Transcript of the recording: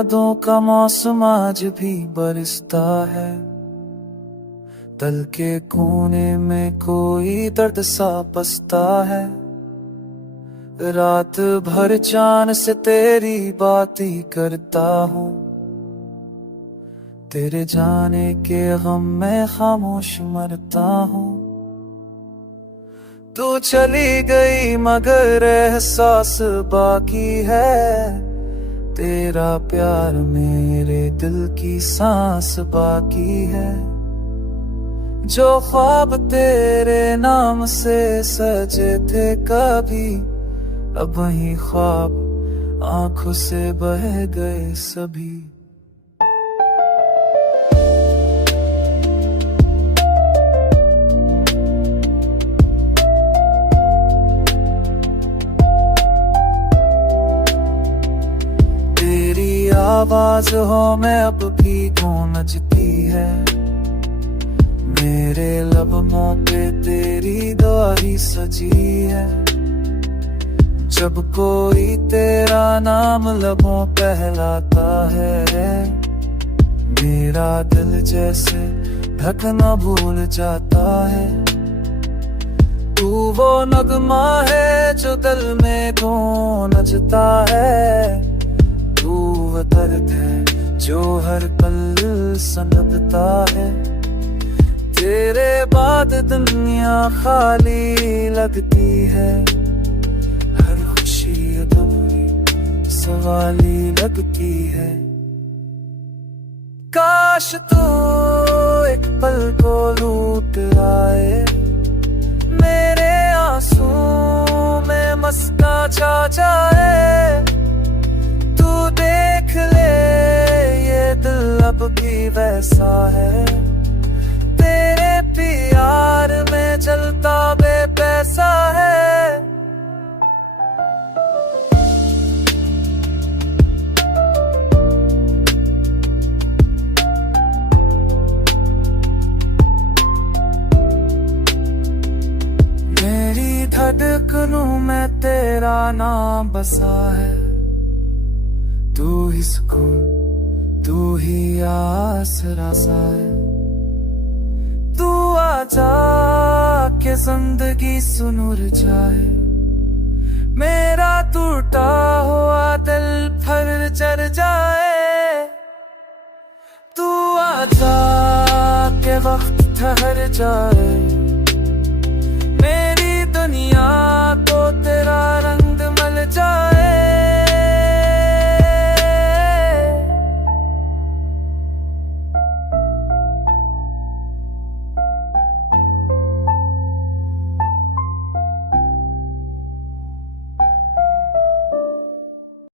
यादों का मौसम आज भी बरसता है। दिल के कोने में कोई दर्द सा बसता है। रात भर चांद से तेरी बात ही करता हूँ। तेरे जाने के गम में खामोश मरता हूँ। तू चली गई मगर एहसास बाकी है। तेरा प्यार मेरे दिल की सांस बाकी है। जो ख्वाब तेरे नाम से सजे थे कभी, अब वही ख्वाब आंखों से बह गए सभी। तेरी आवाज हो में अब भी गूंजती है। मेरे लबों पे तेरी दुआ ही सजी है। जब कोई तेरा नाम लबों कहलाता है, मेरा दिल जैसे ढकना भूल जाता है। तू वो नगमा है जो दिल में गूंजता है। तू वो दर्द है जो हर पल सनकता है। तेरे बाद दुनिया खाली लगती है। हर खुशी अधूरी सवाली लगती है। काश तू एक पल को लूट आए। मेरे आंसू में मस्का छा जाए। तू देख ले ये दिल अब भी वैसा है। तेरे प्यार में जलता बेपैसा है। मेरी धड़कनों में तेरा नाम बसा है। तू ही सुकून, तू ही आसरा सा है। तू आजा के जिंदगी सुनुर जाए। मेरा टूटा हुआ दिल फिर चढ़ जाए। तू आजा के वक्त ठहर जाए।